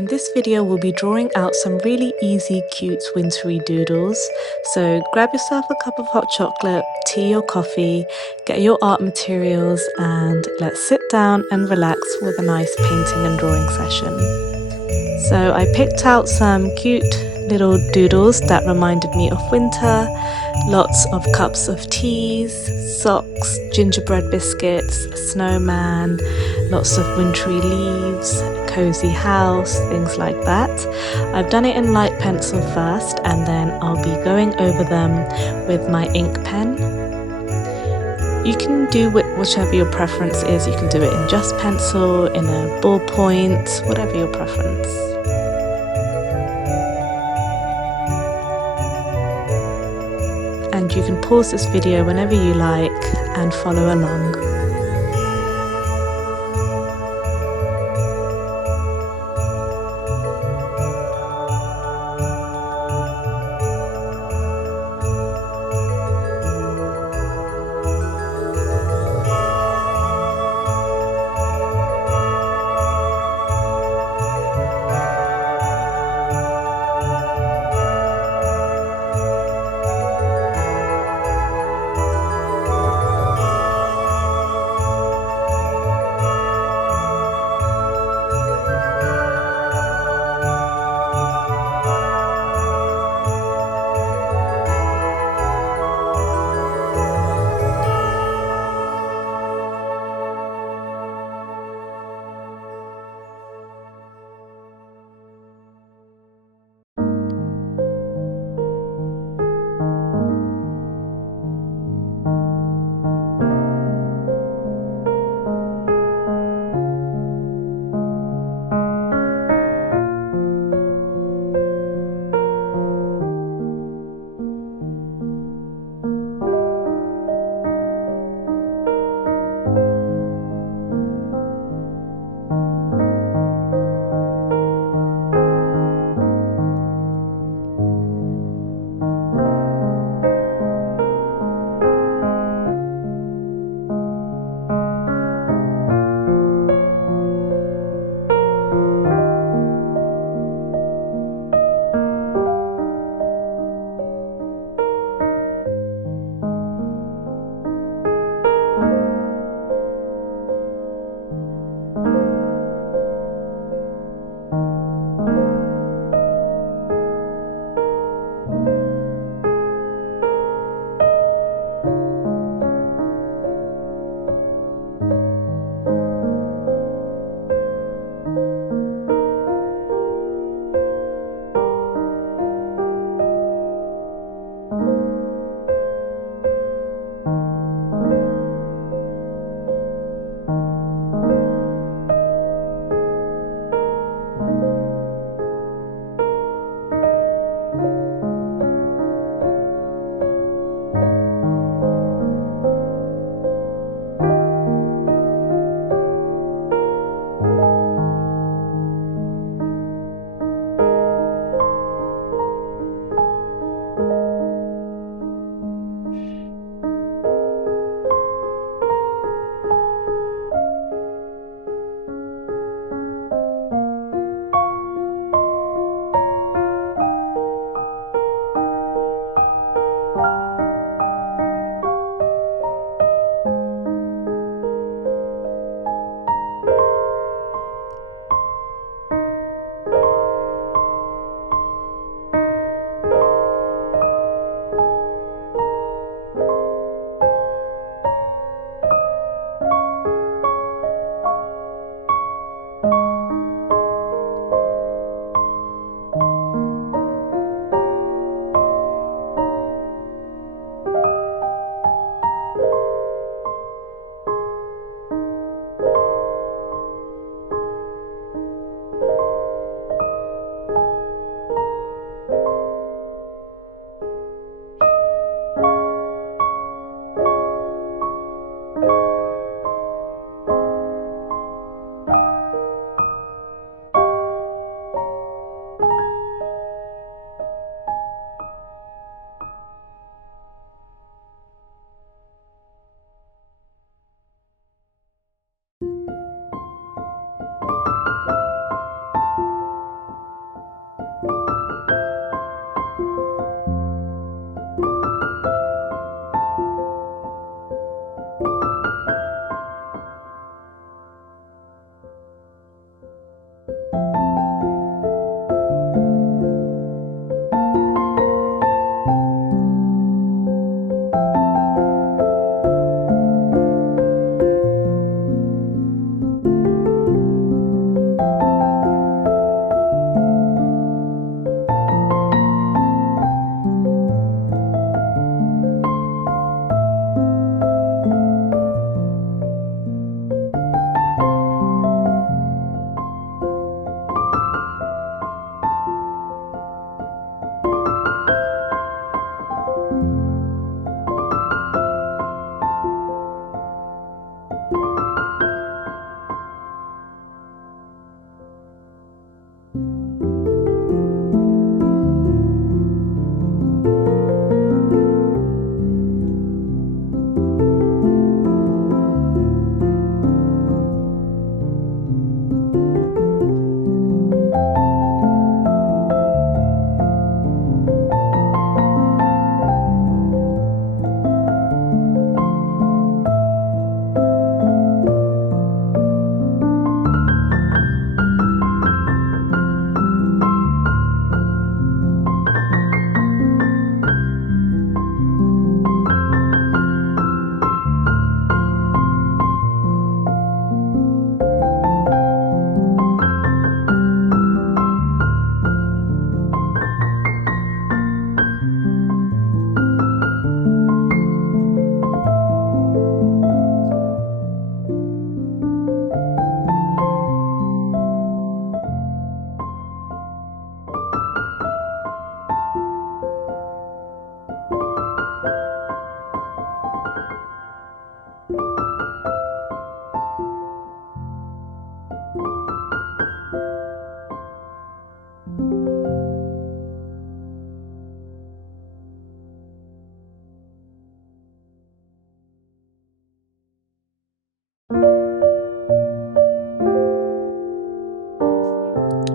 In this video we'll be drawing out some really easy, cute, wintry doodles. So grab yourself a cup of hot chocolate, tea or coffee, get your art materials and let's sit down and relax with a nice painting and drawing session. So I picked out some cute little doodles that reminded me of winter. Lots of cups of teas, socks, gingerbread biscuits, a snowman, lots of wintry leaves, a cozy house, things like that. I've done it in light pencil first and then I'll be going over them with my ink pen. You can do whichever your preference is. You can do it in just pencil, in a ballpoint, whatever your preference. And you can pause this video whenever you like and follow along.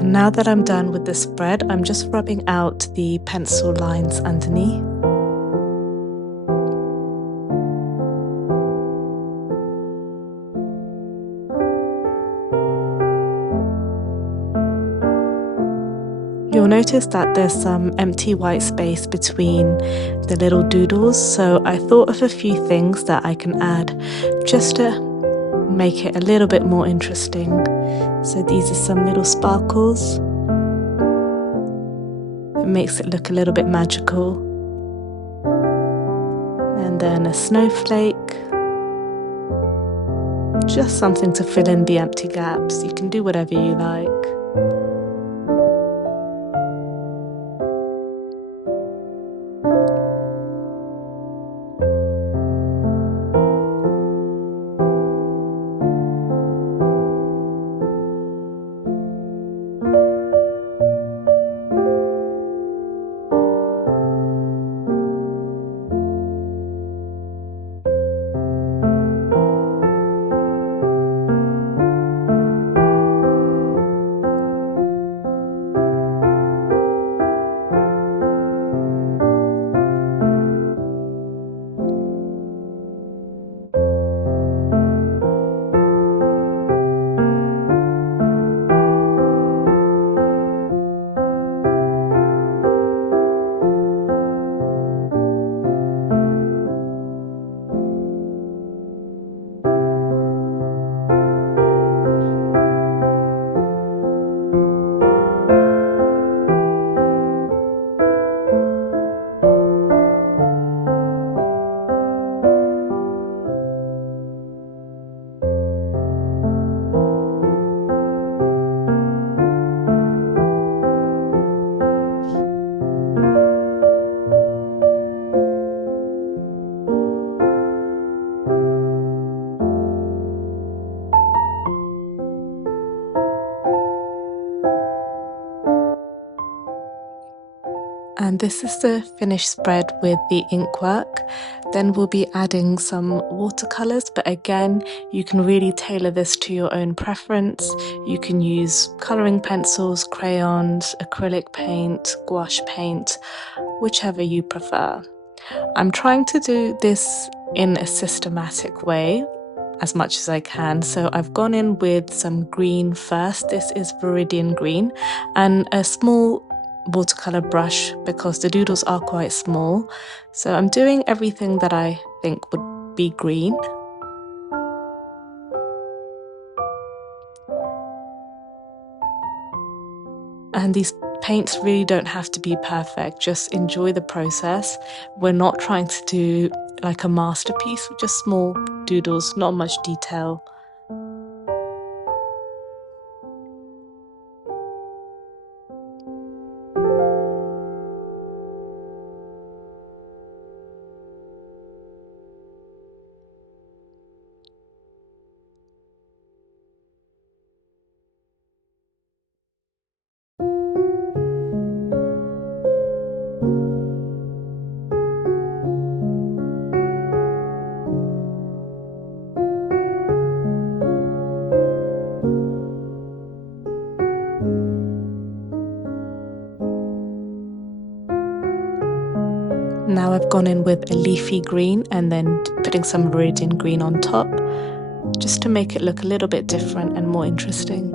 And now that I'm done with the spread, I'm just rubbing out the pencil lines underneath. You'll notice that there's some empty white space between the little doodles, so I thought of a few things that I can add just to make it a little bit more interesting. So these are some little sparkles. It makes it look a little bit magical. And then a snowflake. Just something to fill in the empty gaps. You can do whatever you like. And this is the finished spread with the ink work. Then we'll be adding some watercolors, but again, you can really tailor this to your own preference. You can use coloring pencils, crayons, acrylic paint, gouache paint, whichever you prefer. I'm trying to do this in a systematic way. as much as I can. So I've gone in with some green first. This is Viridian green, and a small watercolor brush because the doodles are quite small. So I'm doing everything that I think would be green. And these paints really don't have to be perfect, just enjoy the process. We're not trying to do like a masterpiece, just small doodles, not much detail. Now I've gone in with a leafy green and then putting some Viridian green on top, just to make it look a little bit different and more interesting.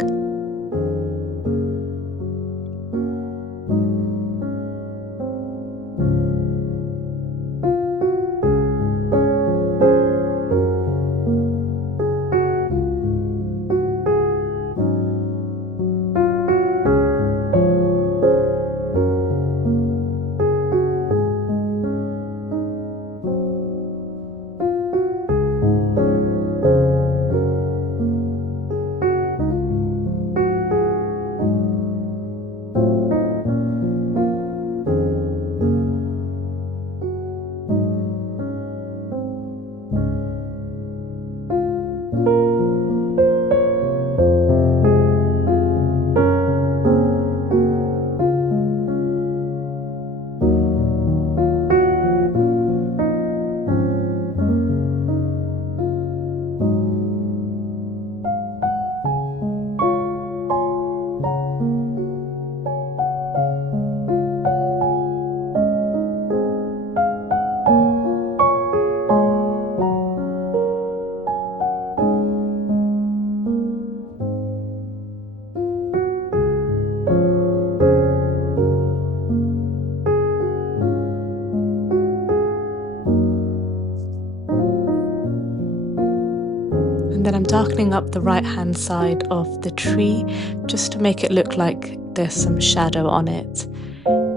And then I'm darkening up the right hand side of the tree just to make it look like there's some shadow on it.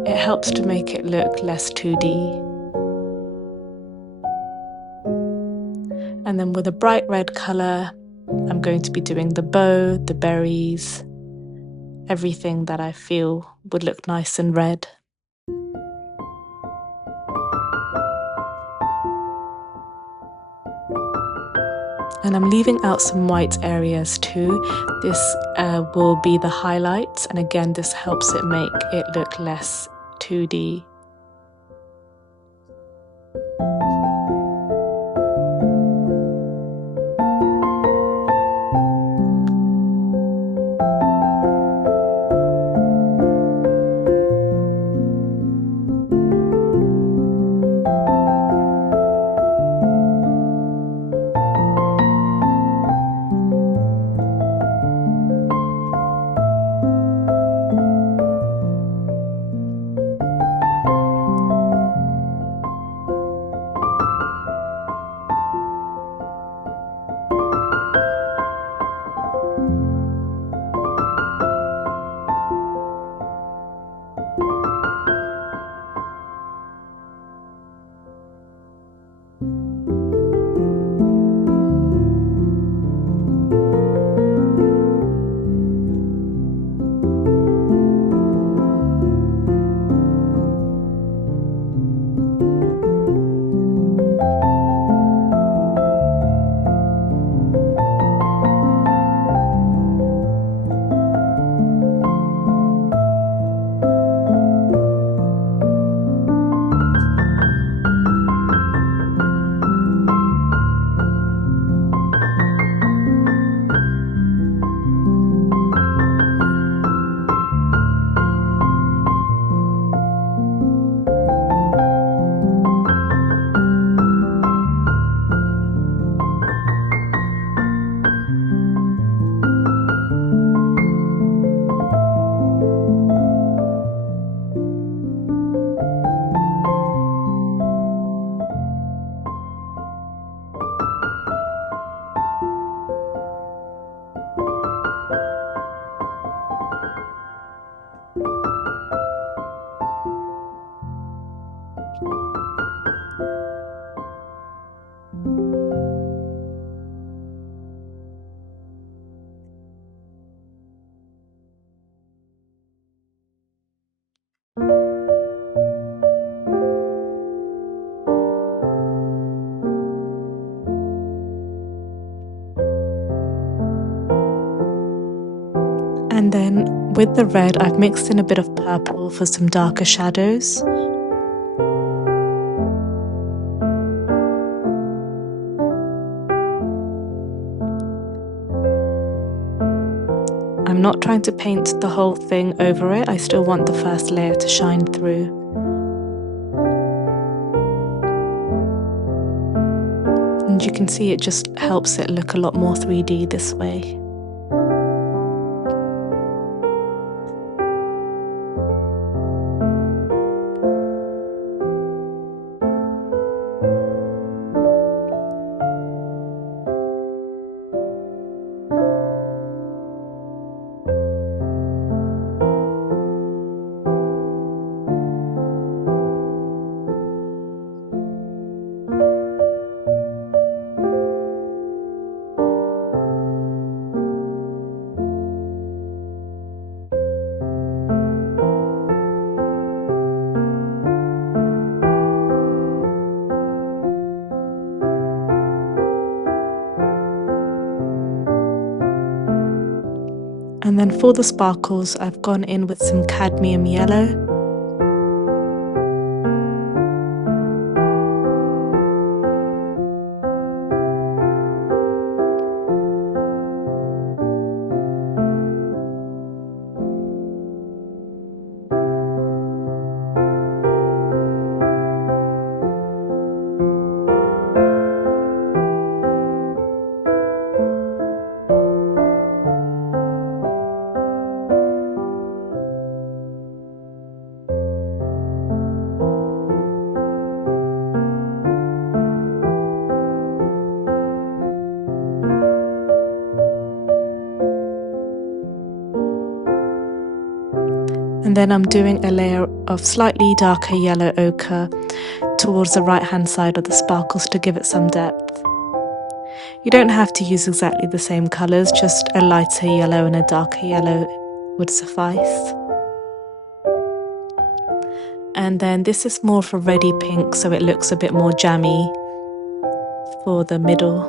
It helps to make it look less 2D. And then with a bright red colour, I'm going to be doing the bow, the berries, everything that I feel would look nice and red. And I'm leaving out some white areas too. This will be the highlights, and again this helps it make it look less 2D. And then with the red, I've mixed in a bit of purple for some darker shadows. I'm not trying to paint the whole thing over it, I still want the first layer to shine through. And you can see it just helps it look a lot more 3D this way. And then for the sparkles, I've gone in with some cadmium yellow. And then I'm doing a layer of slightly darker yellow ochre towards the right hand side of the sparkles to give it some depth. You don't have to use exactly the same colours, just a lighter yellow and a darker yellow would suffice. And then this is more of a reddy pink, so it looks a bit more jammy for the middle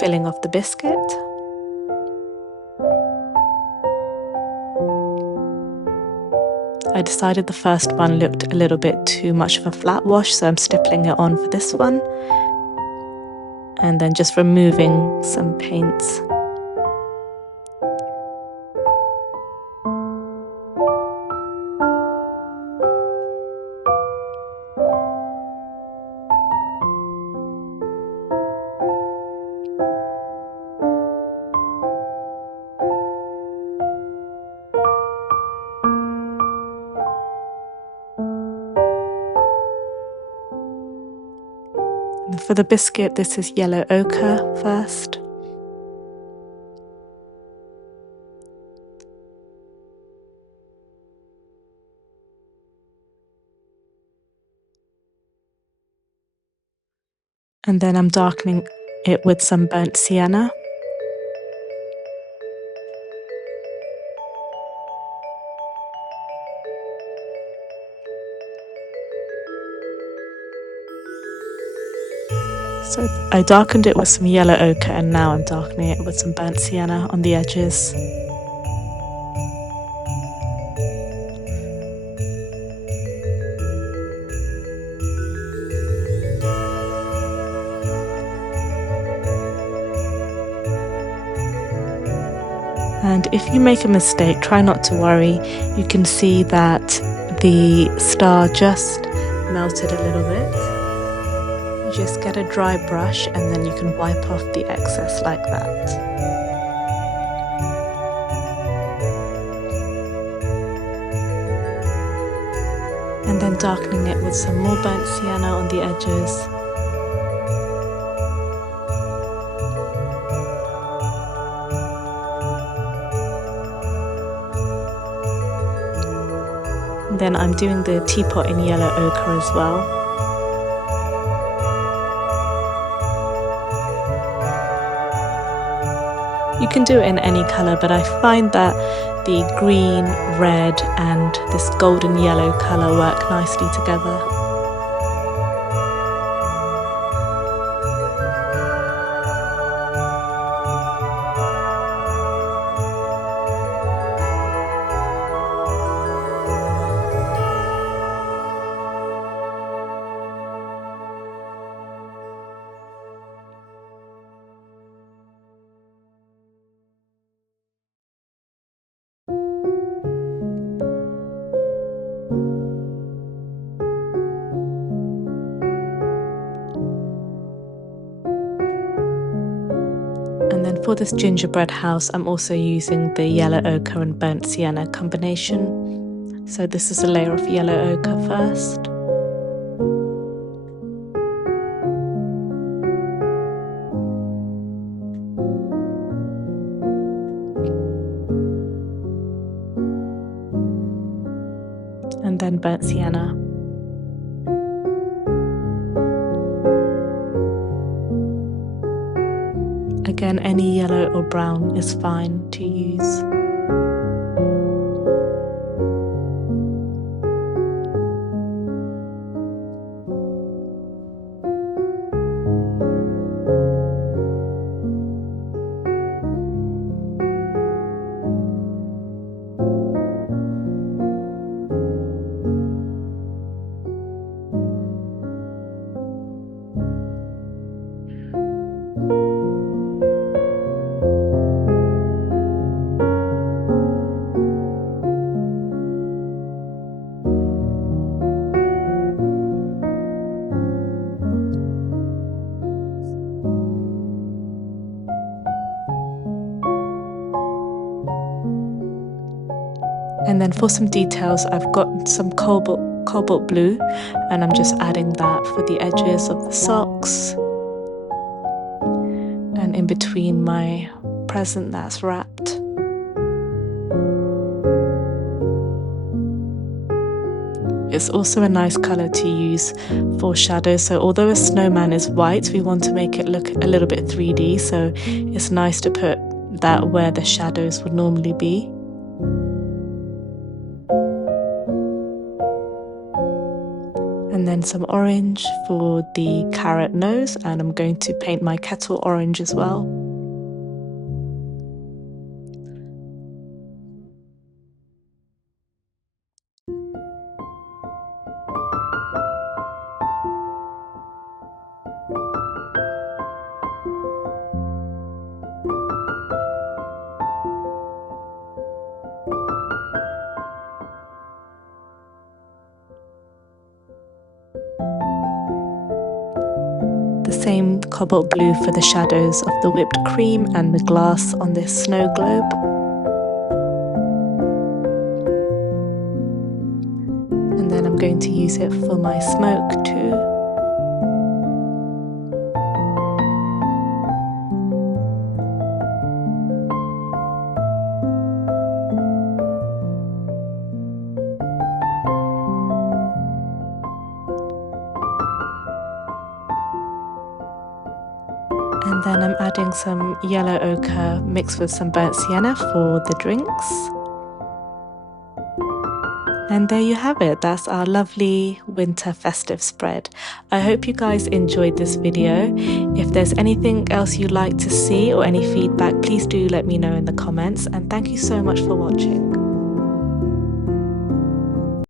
filling of the biscuit. I decided the first one looked a little bit too much of a flat wash, so I'm stippling it on for this one. And then just removing some paints. For the biscuit, this is yellow ochre first. And then I'm darkening it with some burnt sienna. So I darkened it with some yellow ochre, and now I'm darkening it with some burnt sienna on the edges. And if you make a mistake, try not to worry. You can see that the star just melted a little bit. You just get a dry brush and then you can wipe off the excess like that. And then darkening it with some more burnt sienna on the edges. And then I'm doing the teapot in yellow ochre as well. You can do it in any colour, but I find that the green, red and this golden yellow colour work nicely together. And then for this gingerbread house, I'm also using the yellow ochre and burnt sienna combination. So this is a layer of yellow ochre first. And then burnt sienna. Again, any yellow or brown is fine to use. And then for some details, I've got some cobalt blue, and I'm just adding that for the edges of the socks and in between my present that's wrapped. It's also a nice colour to use for shadows. So although a snowman is white, we want to make it look a little bit 3D, so it's nice to put that where the shadows would normally be. And then some orange for the carrot nose, and I'm going to paint my kettle orange as well. The same cobalt blue for the shadows of the whipped cream and the glass on this snow globe. And then I'm going to use it for my smoke too. And then I'm adding some yellow ochre mixed with some burnt sienna for the drinks. And there you have it, that's our lovely winter festive spread. I hope you guys enjoyed this video. If there's anything else you'd like to see or any feedback, please do let me know in the comments, and thank you so much for watching.